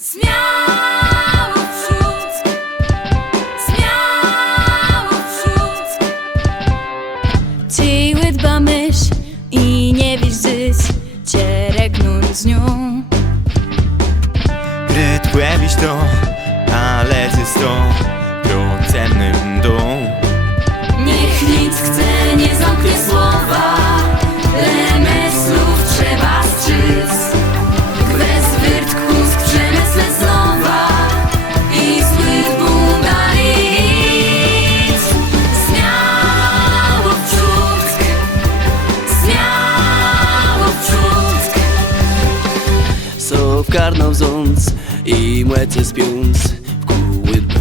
Smiało w przódk, smiało w przódk. Ci ùdbã myśl i nie wiesz cię rëgnąc z nią. Prytkowski to, a lëdzy sto Procemnym dół. Niech nic chce, nie zamknie słowa, mëslów trzeba strzéc. Gwës, wôrt, kąsk, przemëslec, znowa i z ùdbą dali. Smiało w przódk, smiało w przódk. So w karno wząc i młece śpiąc w kół ùdbã.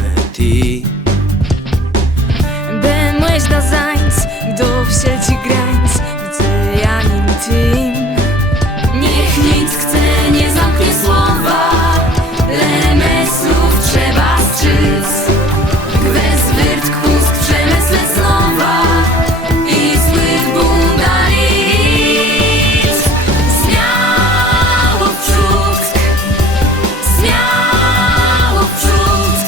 Będziesz na zańc, do wszelci granic, widzę ja nim tym. Niech nic chce, nie zamknie słowa, mëslów trzeba strzéc. Gwës, wôrt, kąsk, przemëslec, znowa i z ùdbą dali. Smiało w przódk, smiało w przódk,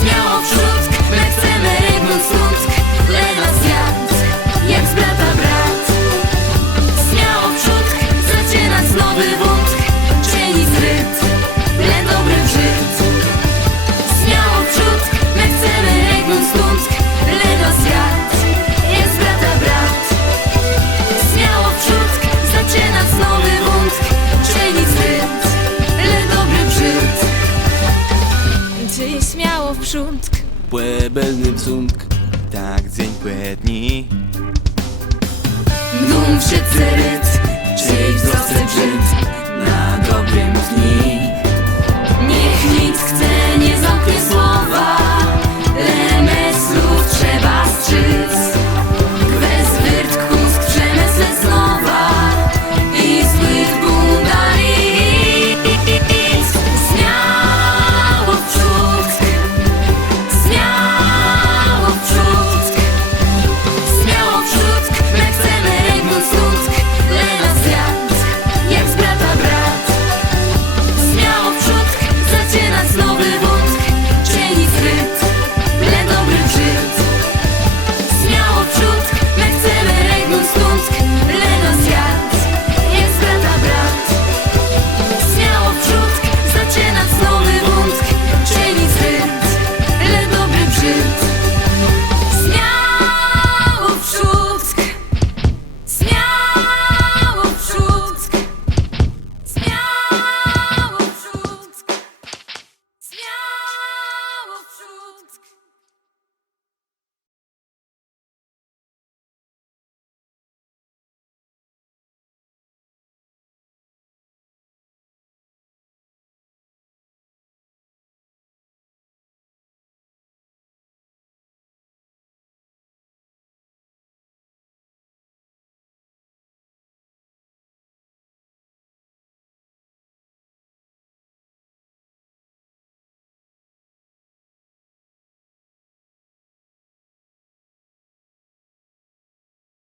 smiało w przódk. My chcemy rëgnąc dla świat, jak z brata brat. Smiało w przódk, zaczynać nowy wątek, czynić ryt, ble dobry brzyd. Smiało w przódk, my chcemy rëgnąc dla świat, jak z brata brat. Smiało w przódk, zaczynać nowy wątek, czynić ryt, ble dobry brzyd. Ty śmiało w przódk, Płebelny wząc. Tak dzień płe dni. dum wszyscy ryt, czyj wzrosty brzyd na dobrym dni.